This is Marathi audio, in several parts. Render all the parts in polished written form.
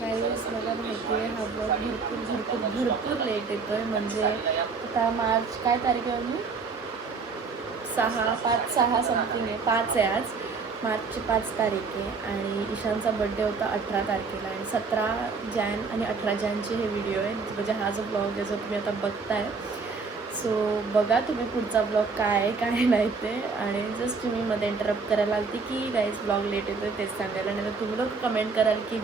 गाईज मला माहिती आहे हा ब्लॉग भरपूर लेट येतो आहे. म्हणजे आता मार्च काय तारीख आहे मी 6 समथिंग आहे, 5 आहे आज. मार्चची 5 तारीख आहे आणि ईशानचा बड्डे होता 18 तारखेला आणि 17 जॅन आणि 18 जॅनचे हे व्हिडिओ आहे. म्हणजे हा जो ब्लॉग आहे जो तुम्ही आता बघताय. सो बघा तुम्ही पुढचा ब्लॉग काय आहे काय नाही ते. आणि जस्ट तुम्ही मध्ये इंटरप्ट करायला लागते की गाईज ब्लॉग लेट येतो आहे तेच सांगायला. नाही तर तुम्ही लोक कमेंट कराल की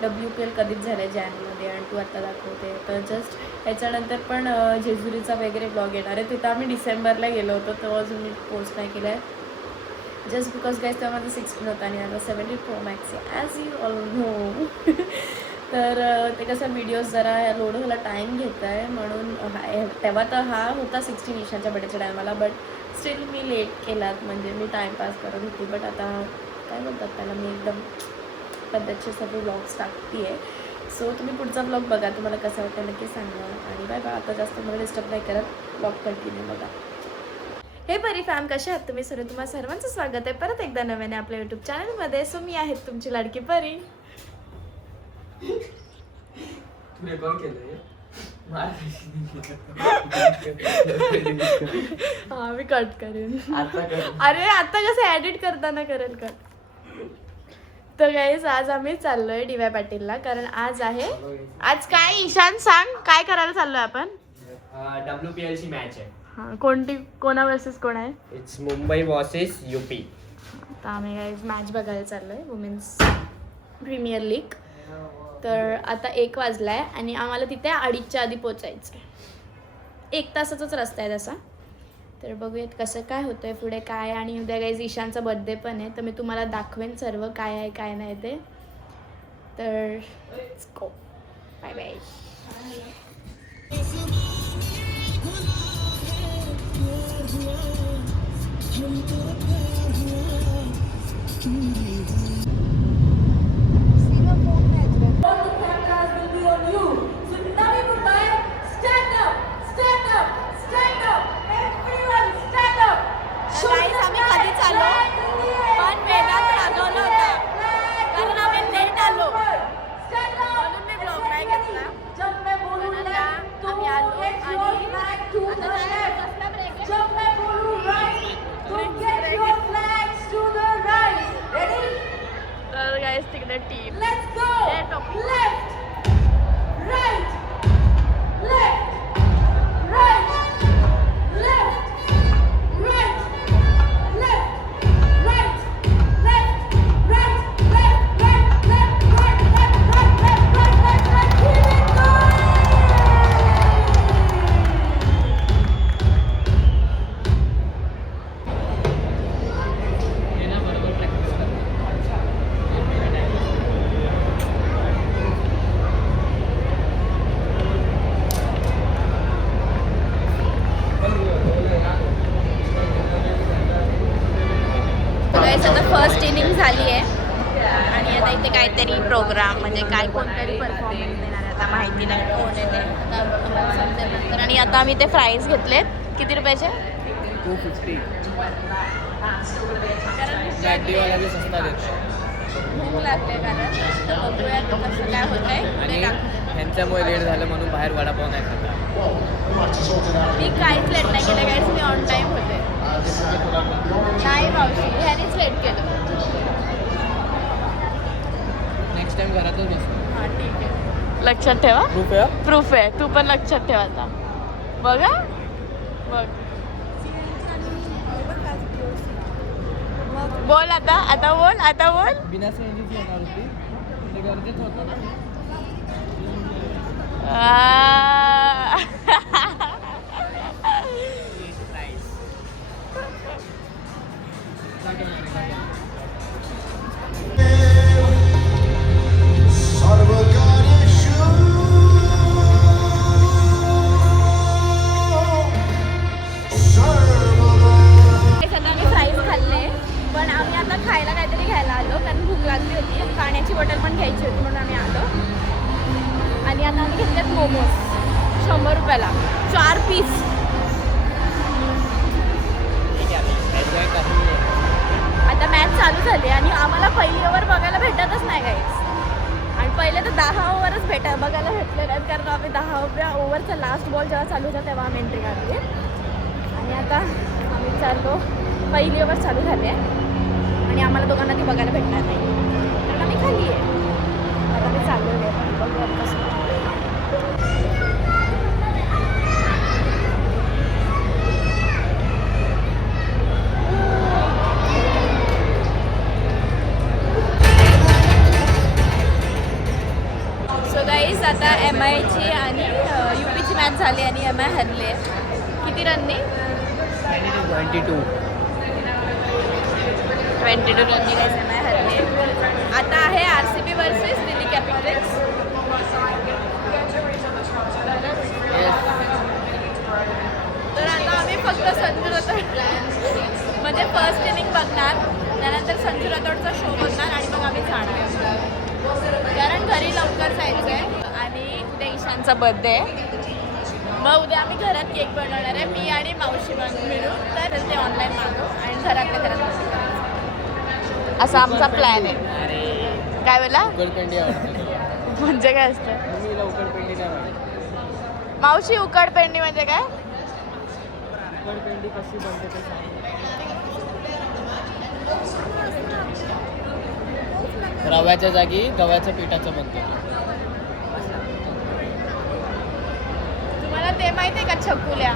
WPL कधीच झालं आहे जॅनमध्ये आणि तू आत्ता दाखवते. तर जस्ट ह्याच्यानंतर पण जेजुरीचा वगैरे ब्लॉग येणार आहे. तिथं आम्ही डिसेंबरला गेलो होतो तेव्हा अजून मी पोस्ट नाही केला आहे. जस्ट बिकॉज गाईज तेव्हा माझं 16 होता आणि आता 17 Pro Max as you all know. तर ते कसं व्हिडिओज जरा लोड व्हायला टाईम घेत आहे म्हणून तेव्हा तर हा होता 16 ईशानच्या बड्डेच्या टायमाला. बट स्टील मी लेट केलात म्हणजे मी टाईमपास करत होती. बट आता काय बोलतात त्याला मी एकदम पद्धतशीर सगळे ब्लॉग्स टाकते आहे. सो तुम्ही पुढचा ब्लॉग बघा तुम्हाला कसं वाटतं नक्की सांगा. आणि बाय बाय. आता जास्त मला डिस्टर्ब नाही करत, ब्लॉग कंटिन्यू बघा. हे परी फॅम कशा आहात तुम्ही सर्व. तुम्हाला सर्वांचं स्वागत आहे परत एकदा नव्याने आपल्या यूट्यूब चॅनलमध्ये. सो मी आहेत तुमची लाडकी परी. हा मी कट करेन. अरे आता कसं एडिट करताना करेल कट. तर गाईज आज आम्ही चाललोय DY पाटीलला कारण आज आहे. आज काय ईशान सांग काय करायला चाललोय आपण. WPL ची मॅच आहे. हा कोणती कोणा वर्सेस कोण आहे. It's Mumbai versus UP. तर आम्ही गाईज मॅच बघायला चाललोय वुमेन्स प्रीमियर लीग. तर आता 1 वाजला आहे आणि आम्हाला तिथे 2:30च्या आधी पोचायचं आहे. 1 तासाचाच रस्ता आहे तसा. तर बघूयात कसं काय होतं आहे पुढे काय. आणि उद्या गाईज ईशानचा बड्डे पण आहे तर मी तुम्हाला दाखवेन सर्व काय आहे काय नाही ते. तर बाय बाय. तिकडे टीम आता फर्स्ट इनिंग झाली आहे आणि आता इथे काहीतरी प्रोग्राम म्हणजे काय कोणतरी परफॉर्मन्स देणार आहे. आता माहिती नाही कोण आहे ते आता समजेल नंतर. आणि आता आम्ही ते फ्राईज घेतलेत. किती रुपयाचे. 250. भूक लागले कारण तर बघूया कसं काय होत आहे. ह्यांच्यामुळे लेट झालं म्हणून बाहेर वडापाव नाही खाता. मी काहीच लेट नाही केलं गाईज. मी ऑन टाईम होते. नाही मावशी ह्यानेच लेट केलं. नेक्स्ट टाइम घरातच बसतो. हां ठीक आहे लक्षात ठेवा. प्रूफ आहे. तू पण लक्षात ठेवा. आता बघा बघ बोल आता बोल. बिना सेंडीची येणार होती ते गरजेचं होतं ना. पण आम्ही आता खायला काहीतरी घ्यायला आलो कारण भूक लागली होती. पाण्याची बॉटल पण घ्यायची होती म्हणून आम्ही आलो. आणि आता आम्ही घेतलेत मोमोज 100 रुपयाला 4 पीस. आता मॅच चालू झाली आणि आम्हाला पहिली ओव्हर बघायला भेटतच नाही गाईस. आणि पहिले तर 10 ओव्हरच बघायला भेटले नाहीत, कारण आम्ही 10व्या ओव्हरचा लास्ट बॉल जेव्हा चालू होता तेव्हा आम्ही एंट्री काढली. आणि आता आम्ही चाललो, पहिली ओव्हर चालू झाली आहे आणि आम्हाला दोघांना ती बघायला भेटणार नाही, कारण आम्ही खाली आहे. आता मी चाललो आहे, बघूया कसं. सो गाईज आता MIची आणि UPची मॅच झाली आणि MI हरले. किती रननी? 22 रननी गाईज MI हरले. आता आहे RCB वर्सेस दिल्ली कॅपिटल्स. तर आता आम्ही फक्त संजू राठोड म्हणजे फर्स्ट इनिंग बघणार, त्यानंतर संजू राठोडचा शो बघणार आणि मग आम्ही जाणार, कारण घरी लवकर जायचं आहे. आणि उद्या ईशानचा बर्थडे आहे. मग उद्या आम्ही घरात केक बनवणार आहे, मी आणि मावशी मिळून. तर ते ऑनलाईन मागवू आणि घरातल्या घरात बनवू, असा आमचा प्लॅन आहे. काय बोला? उकडपेंडी आवडते. म्हणजे काय असतं? मम्मीला उकडपेंडी नाही आवडते. मावशी उकडपेंडी म्हणजे काय? उकडपेंडी कशी बनते ते सांग. रव्याच्या जागी गव्हाच्या पिठाचं बनतो. तुम्हाला ते माहिती आहे का, छकुल्या?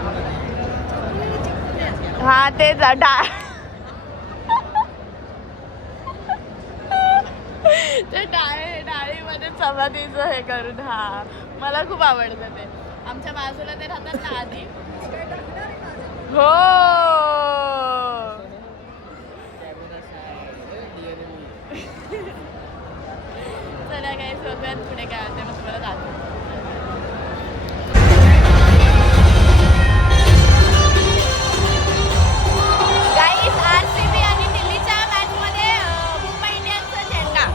हा ते डाळ, ते डाळीमध्ये चपातीचं हे करून. हा मला खूप आवडतं ते. आमच्या बाजूला ते राहतात ना आधी. हो चला काय सगळ्यात पुढे काय होते मग तुम्हाला दाखवतो. गाईस, RCB आणि दिल्लीच्या मॅचमध्ये मुंबई इंडियन्सचा झेंडा.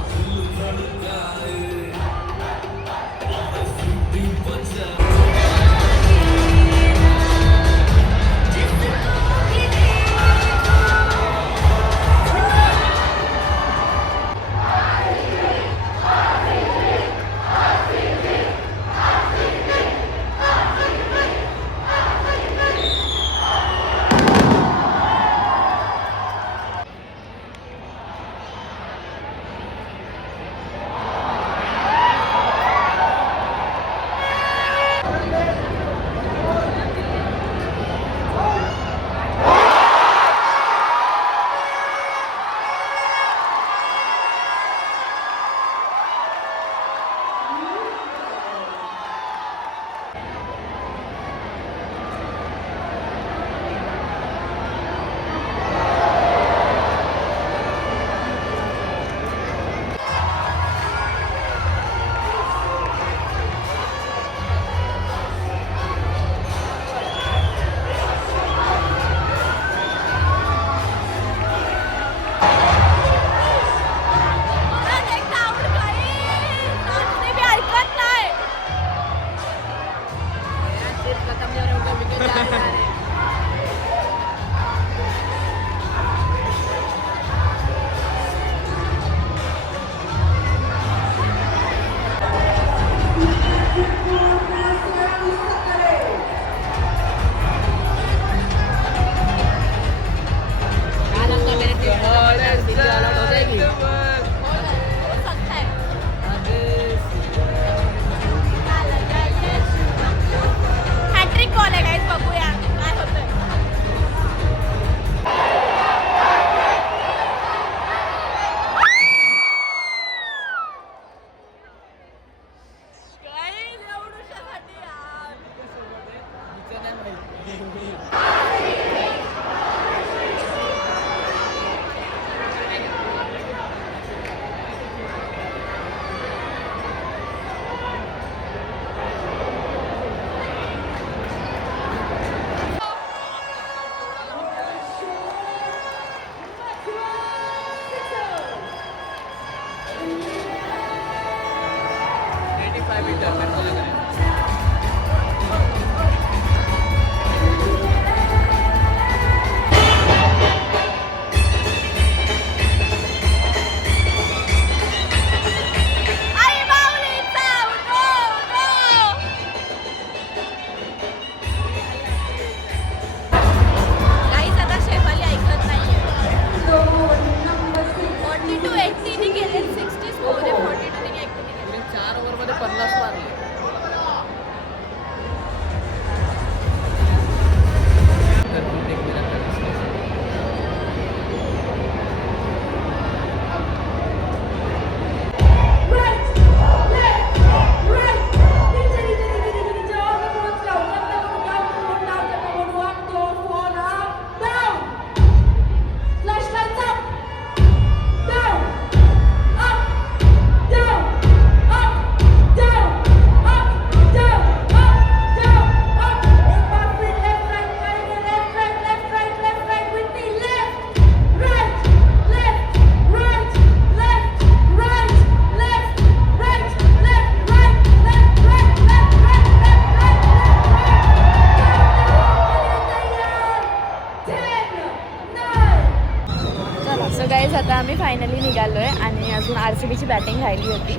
फायनली निघालो आहे आणि अजून RCBची बॅटिंग राहिली होती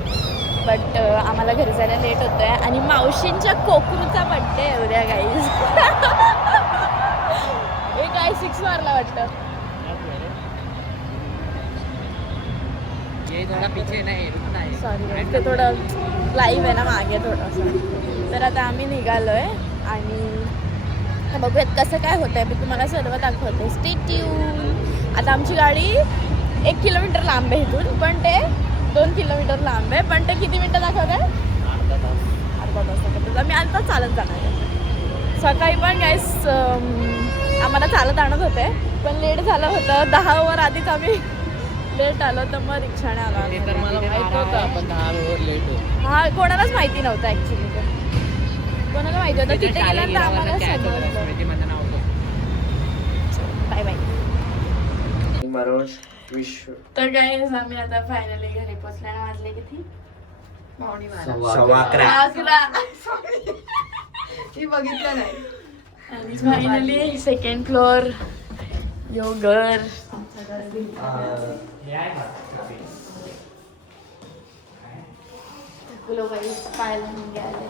बट आम्हाला घरी जायला लेट होतं आहे आणि मावशींच्या कोकरूचा बड्डे आहे उद्या गाईज. हे काय 6 मारला वाटतं. सॉरी ते थोडं लाईव्ह आहे ना मागे थोडंसं. तर आता आम्ही निघालो आहे आणि बघूयात कसं काय होतं आहे. मी तुम्हाला सर्व दाखवते. Stay tune. आता आमची गाडी 1 किलोमीटर लांब आहे इथून पण ते 2 किलोमीटर लांब आहे पण ते किती मिनटं दाखवत आहे. अर्धा तास दाखवतो. आम्ही आता चालत जाणार आहे. सकाळी पण गॅस आम्हाला चालत आणत होते पण लेट झालं होतं. 10 वर आधीच आम्ही लेट आलो तर मग रिक्षाने आलो. तर मला माहित होतं आपण 10 वर लेट होतो. हा कोणालाच माहिती नव्हतं ॲक्च्युली. कोणाला माहिती होतं तिथे गेल्यानंतर आम्हाला समजलं. Bye bye. तर काय आम्ही आता फायनली घरी पोचल्याने वाजले किती 11. ती बघितलं नाही. आणि फायनली सेकंड फ्लोअर यो घर. पाहायला निघाले.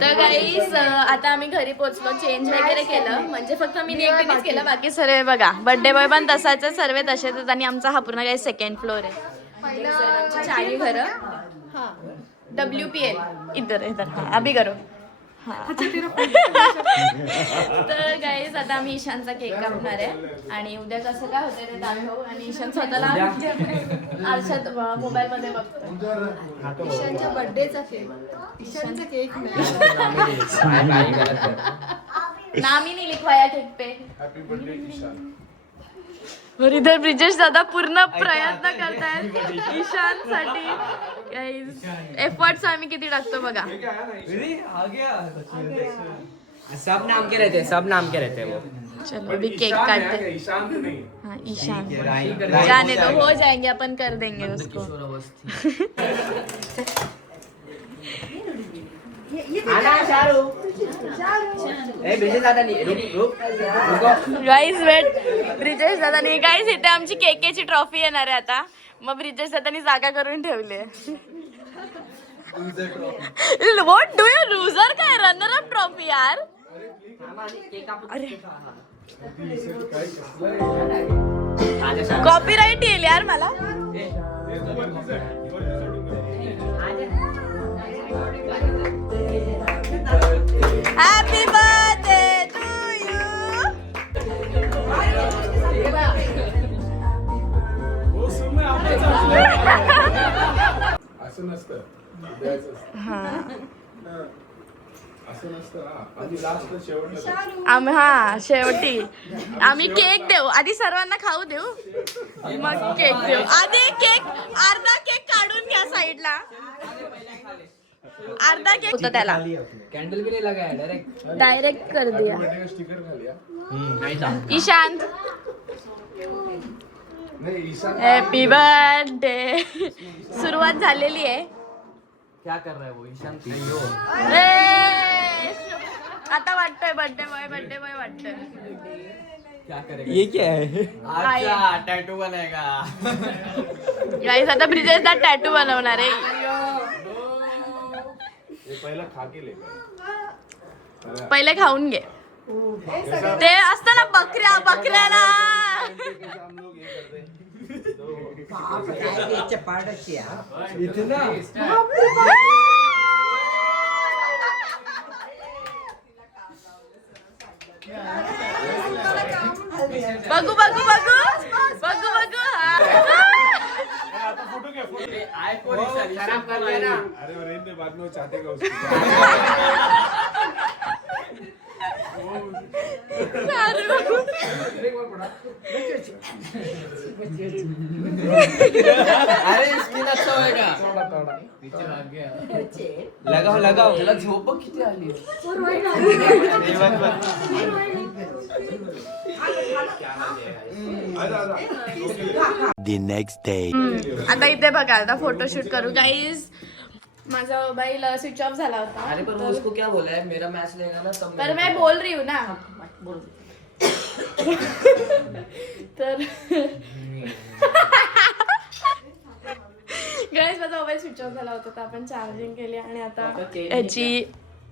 तर गाईस आता आम्ही घरी पोहोचलो. चेंज वगैरे केलं म्हणजे फक्त मी एकटीनेच केलं. बाकी सर्व बघा बर्थडे बॉय पण तसाच सर्व तसेच आणि आमचा हा पूर्ण काही सेकंड फ्लोअर आहे. आमची चारी घरं WPL इधर अभी करो. तर गाईज आता आम्ही ईशानचा केक कापणार आहे आणि उद्या कसं काय होतं ते दाखवू. आणि ईशान स्वतःला आरशात मोबाईल मध्ये बघतो. ईशानच्या बर्थडेचा केक. ईशानचा केक नाम ही नहीं लिखवाया केक पे. और इधर ब्रिजेश दादा पूर्ण प्रयत्न करतायत ईशानसाठी. एफर्ट्स आम्ही किती टाकतो बघा. सब नाम के रहते हैं वो. चलो अभी केक काटते हैं. हाँ ईशान जाने दो हो जाएंगे अपन कर देंगे उसको. Guys wait. ब्रिजेश दादानी गाईज इथे आमची केकेची ट्रॉफी येणार आहे आता. मग ब्रिजेश दादानी जागा करून ठेवली आहे. व्हॉट डू यू लूजर काय रनर अप ट्रॉफी यार. कॉपीराइट येईल यार मला. Happy birthday to you. असं नसतं. हा शेवटी आम्ही केक देऊ. आधी सर्वांना खाऊ देऊ मग केक देऊ. आधी केक अर्धा केक काढून घ्या साईडला. अर्धा केक होता त्याला कैंडल भी नहीं लगाया डायरेक्ट कर दिया. डायरेक्ट. Ishaan happy birthday. सुरुवात झालेली आहे. क्या कर रहा है वो ईशान. आता वाटतंय बर्थडे बॉय वाटतंय. क्या करेगा ये क्या है. अच्छा टैटू बनेगा. गाईस आता ब्रिजेशला टॅटू बनवणार आहे. पहिला खा के ले. पहिले खाऊन घे. ते असतं ना बकऱ्याला. इतना बघू खराब कर दिया ना. अरे वो रेन में बाद में वो चाहते उसको. अरे स्किन अच्छा होएगा. नीचे लग गया. लगाओ त्याला झोप किती आली. The next day. आता इथे बघा आता फोटोशूट करू गाईज. माझा मोबाईल स्विच ऑफ झाला होता. अरे पर वो उसको क्या बोला है मेरा मैच लेगा ना तब तर मैं बोल रही हूँ ना. तर गाईस माझा मोबाईल स्विच ऑफ झाला होता तर आपण चार्जिंग केली आणि आता याची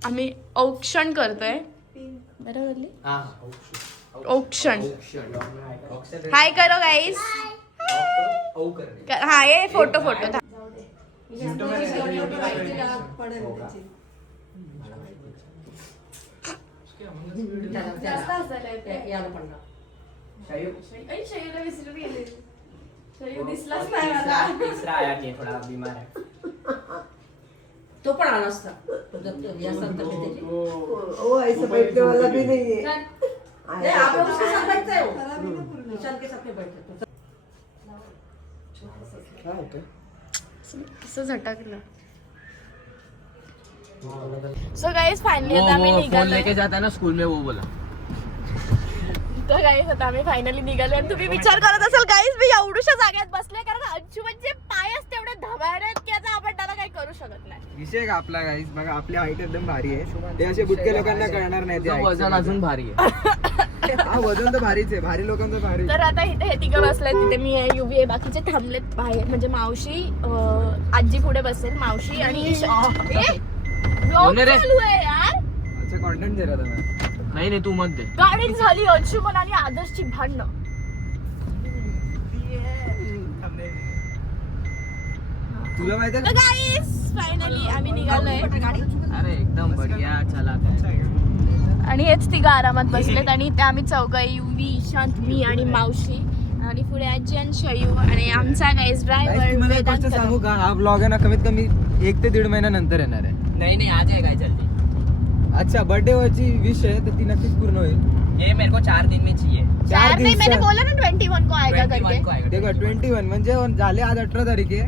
आम्ही औक्षण करतोय. बरोबर बोलली? औक्षण. हाय करो गाईस. हा ये फोटो फोटो. दिसलाच नाही मला. तीसरा आया कि थोड़ा बीमार है. तो पण आला असता या संत ओ ऐसा बैठने वाला भी नहीं है आप लोग उसके साथ बैठते हो ईशान के साथ में बैठते हो. क्या होता है असं झटकलं. सो गाईज फायनली आता आम्ही फोन निघालो. लेके जाता है ना स्कूल में वो बोला. तर गाईज आता आम्ही फायनली निघालो आणि तुम्ही विचार करत असाल गाईज मी एवढ्याशा जागेत बसले कारण अंशुमनचे पायच तेवढे धबाड आहेत की आता आपण त्याला काही करू शकत नाही. विषय का आपला गाईस बघा आपली हाईट एकदम भारी आहे ते असे बुटके लोकांना कळणार नाही ते वजन अजून भारी आहे. हा वजन तर भारीच आहे भारी लोकांचं भारी. तर आता इथे हे तिघं बसले तिथे मी आहे युवी आहे बाकीचे थांबलेत बाहेर म्हणजे मावशी आजी पुढे बसेल मावशी आणि vlog रे. चालू आहे यार. अच्छा कंटेंट दे रहा था नाही तू मत दे. गाडी झाली अंशुमन आणि आदर्शची भांडणं. तुला माहिती तर गाईस फायनली आम्ही निघालोय अरे एकदम बढ़िया चला. आणि हेच तिघं आरामात बसलेत आणि ते आम्ही चौघं युवी ईशांत मी आणि मावशी आणि पुढे आजी आणि शयू आणि आमचा गाईस तुम्हाला एक गोष्ट ड्रायव्हर. सांगू का हा ब्लॉग आहे ना कमीत कमी 1 ते 1.5 महिन्यानंतर येणार आहे. नहीं आ जाएगा जल्दी. अच्छा बर्थडे वाची विश आहे तर ती नक्कीच पूर्ण होईल. ये मेरे को 4 दिन में चाहिए. 4 नहीं मैंने दिवसात. बोला ना 21 को आएगा 21 करके. को आएगा. देखो 21 म्हणजे झाले आज 18 तारीख आहे.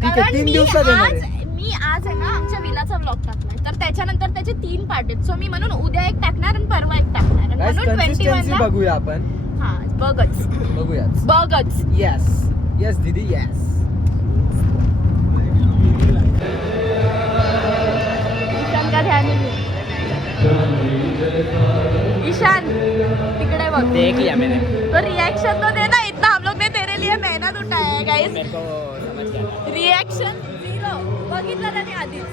ठीक आहे कारण 3 मी दिवसात येणार आहे. आज आहे ना आमच्या विलाचा ब्लॉग टाकलाय तर त्याच्यानंतर त्याचे 3 पार्ट आहेत. सो मी म्हणून उद्या एक टाकणार आणि परवा एक टाकणार आणि गाईस म्हणून 21 कन्सिस्टन्सी ला बघूया आपण हा बघच बघूयाच. येस येस दीदी येस. ईशान का ध्यान नहीं. ईशान तिकडे बघ. देख लिया मैंने. तो रिएक्शन तो देना इतना हम लोग ने तेरे लिए मेहनत उठाया है गाइस. मेरे को समझ गया. रिएक्शन 0 बघितलं त्याने आधीच.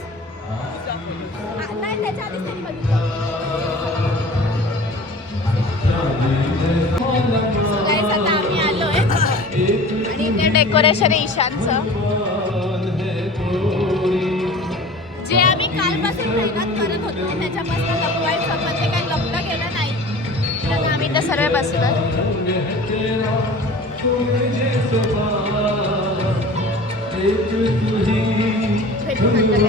नाही त्याच्या आधीच त्यांनी बघितलं. गाइस आता आम्ही आलोय आणि ते डेकोरेशन आहे ईशानचं जे आम्ही कालपासून मेहनत करत होतो त्याच्यापासून लपवायचं पण ते काही लपलं गेलं नाही. तर आम्ही ते सर्व बसलो. भेटू नंतर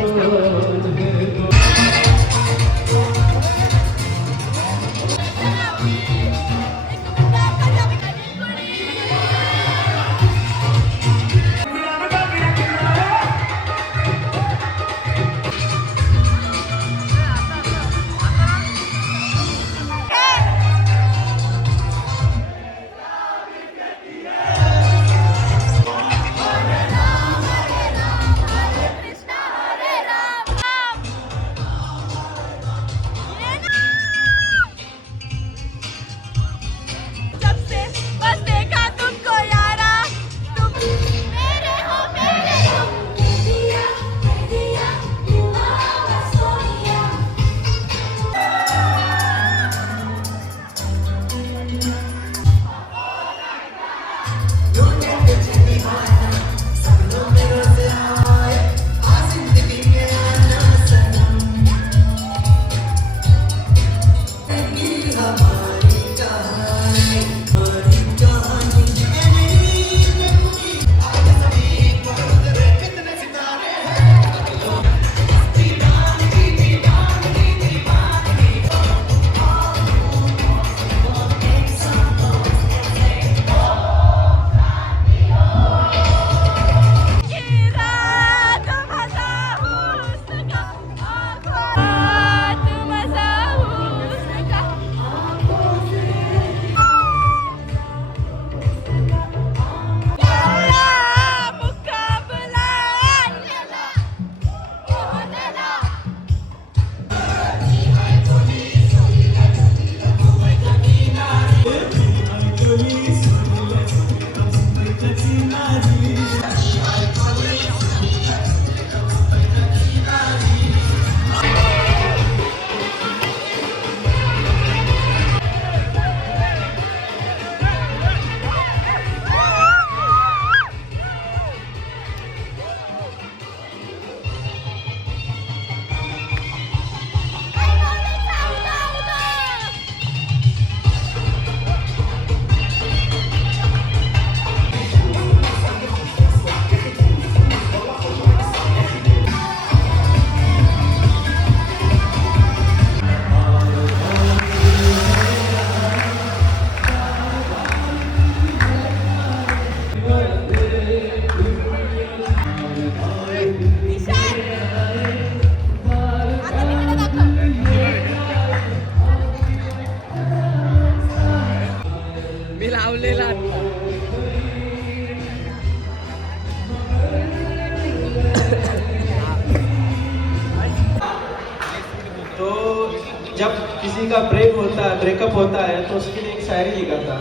होता ब्रेकअप होता है तो उसके लिए एक शायरी लिखा था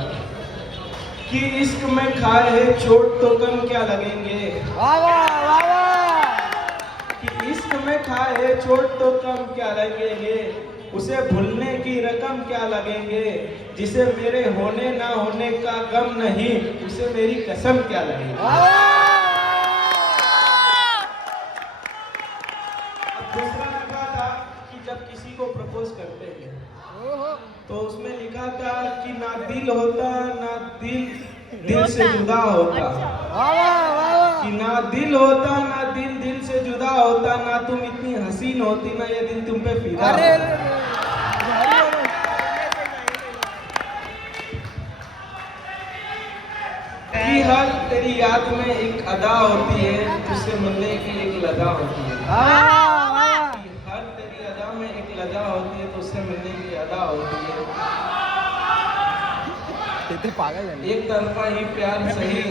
कि इश्क में खाए है चोट तो कम क्या लगेंगे, कि इश्क में खाए है चोट तो कम क्या लगेंगे, उसे भूलने की रकम क्या लगेंगे, जिसे मेरे होने ना होने का गम नहीं उसे मेरी कसम क्या लगेगी। दूसरा लिखा था कि जब किसी को प्रपोज करते हैं तो उसमें लिखा था कि ना दिल होता ना दिल से जुदा होता, कि ना दिल होता ना दिल से जुदा होता, ना तुम इतनी हसीन होती ना ये दिल तुम पे फिदा होता। कि हर तेरी याद में एक अदा होती है तुझसे मिलने की एक लदा होती है, कि हर तेरी अदा में एक लदा होती है तुझसे मिलने की अदा होती है, एक तरफा ही प्यार सही,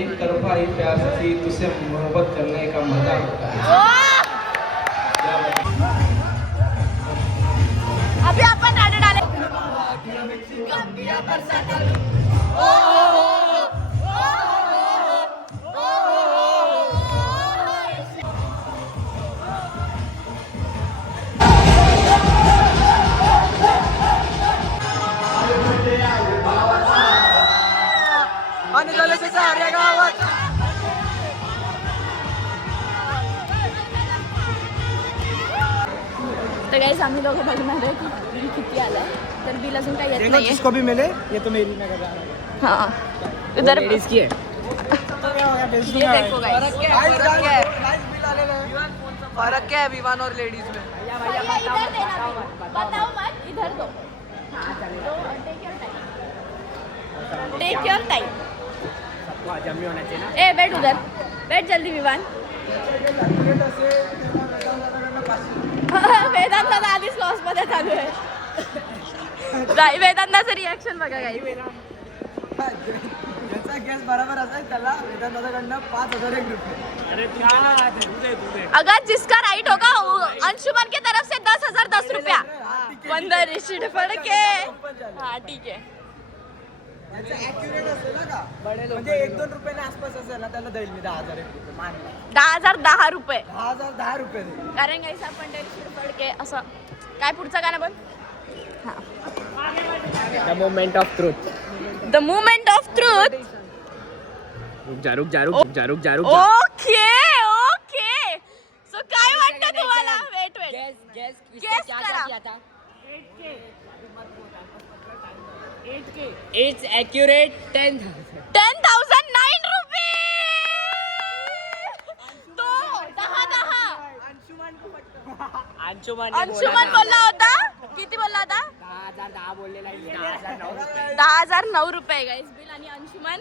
एक तरफा ही प्यार सही तुझसे मोहब्बत करने का मजा होता है। अभी आपण डाले डाले तर गाइस आम्ही दोघं बघणार आहे की बिल किती आलाय, तर बिल अजून काही येत नाहीये. जिसको भी मिले ये तो मेरी नजर आ रहा है। हाँ उधर इसकी है ये देखो गाइस फर्क क्या है विवान और लेडीज में? बताओ मत, इधर दो टेक योर टाइम। जमी होना चाहिए ना। ए बैठ उधर, बैठ जल्दी विवान. वेदांत आधीच लॉस मध्ये चालू आहे. वेदांताचं रिॲक्शन बघा काही. ज्याचा गॅस बराबर असेल त्याला वेदांताकडनं 5,001 रुपये। अगर जिसका राइट होगा अंशुमन की तरफ से 10,000 10 रुपया. 15 रिशीट पड़ के. हाँ ठीक है. याचं ॲक्युरेट असेल ना का म्हणजे 1-2 रुपयाने आसपास असेल ना त्याला देईल मी 10,000 रुपये मान 10,000 10 रुपये. 10,000 10 रुपये देईल. कारण गाईस आपण रिशीट पड़ के असं काय पुढचं गाणं पण. The moment of truth. The moment of truth. रुक जा. Okay okay. सो काय वाटतं तुम्हाला. वेट गेस करा. It's accurate 10,000. 10,009 रुपये. तो 10 अंशुमन बोलला होता. किती बोलला होता. 10,010 बोललेला आहे. 10,009 रुपये गाईस बिल. आणि अंशुमन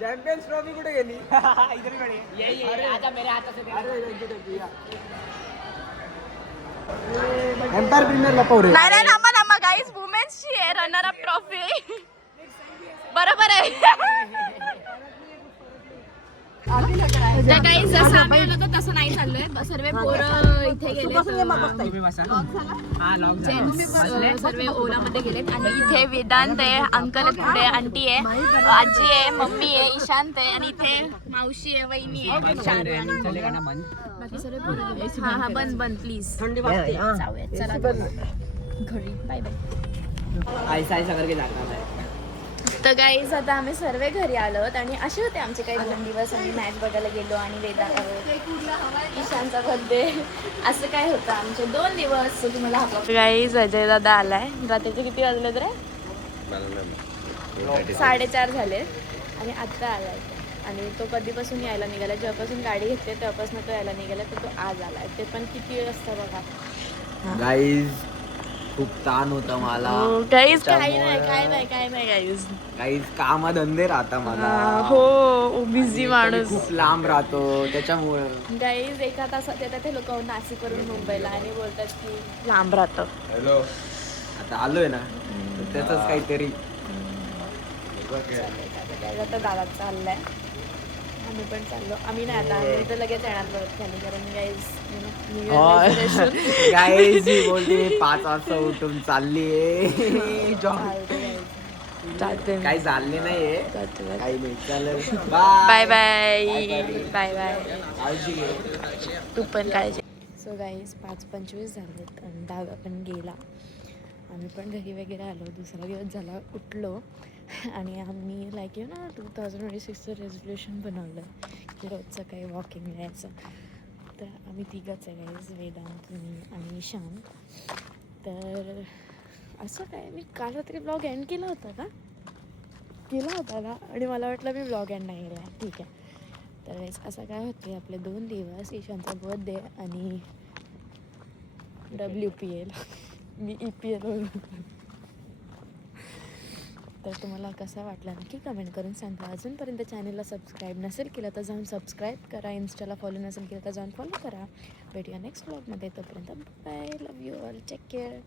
चॅम्पियन्स ट्रॉफी कुठे गेली. ये आता मेरे हाथ से एम्पायर प्रीमियर लपव रे. नाही थांबा गाईस. वुमेन्सची आहे रनर अप ट्रॉफी. बरोबर आहे. तर काही जसं आम्ही आलो होतो तसं नाही चाललंय. सर्व पोरं इथे गेले. सर्व ओलामध्ये गेलेत. आणि इथे वेदांत आहे, अंकल आहेत, पुढे आंटी आहे, आजी आहे, मम्मी आहे, ईशांत आहे, आणि इथे मावशी आहे, वहिनी आहे, बाकी सर्व पोरं गेले. हा बंद प्लीज. जाऊया चला घरी. Bye bye. ऐसा करके जाता है. तर गाईज आता आम्ही सर्व घरी आलो आणि असे होते आमचे काही 2 दिवस. आम्ही मॅच बघायला गेलो आणि ईशानचा बर्थडे असं काय होतं आमचे 2 दिवस. तुम्हाला गाईज अजय दादा आलाय. रात्रीचे किती वाजले रे. 4:30 झाले आणि आत्ता आलाय. आणि तो कधीपासून यायला निघाला. जेव्हापासून गाडी घेतली तेव्हापासून तो यायला निघाला. तर तो आज आलाय. ते पण किती वाजता बघा. गाईज खूप ताण होता मला. गाईज काय नाही गाईज. गाईज काम धंदे राहता मला. हो बिझी माणूस. खूप लांब राहतो त्याच्यामुळे. गाईज एका तासात येतात ते लोक नाशिकवरून मुंबईला आणि बोलतात की लांब राहतं. हॅलो आता आलोय ना त्याच काहीतरी. आता दादा चाललाय आम्ही पण चाललो. आम्ही नाही आता, आम्ही तर लगेच येणार परत खाली, कारण गाईज गाईज मी बोलते मी 5 वाजता उठून चालली काही चालले नाहीये काही नाही चालेल बाय बाय बाय बाय. काळजी घे. तू पण काळजी. सो गाईज 5:25 झालेत आणि दादा पण गेला. आम्ही पण घरी वगैरे आलो. दुसरा दिवस झाला उठलो आणि आम्ही लाईक 2026चं रेझोल्युशन बनवलं की रोजचं काही वॉकिंग यायचं. तर आम्ही तिघंच आहे गाईज, वेदांत, मी आणि ईशान. तर असं काय, मी काल रात्री ब्लॉग एंड केला होता ना आणि मला वाटलं मी ब्लॉग एंड नाही केला. ठीक आहे. तर असं काय होते, आपले 2 दिवस ईशानचा बर्थडे आणि WPL मी EPL. तर तुम्हाला कसा वाटला नक्की कमेंट करून सांगा. अजूनपर्यंत चॅनलला सबस्क्राईब नसेल केलं तर जाऊन सबस्क्राईब करा. इन्स्टाला फॉलो नसेल केलं तर जाऊन फॉलो करा. भेटूया नेक्स्ट व्लॉगमध्ये. तोपर्यंत bye. Love you all. Take care.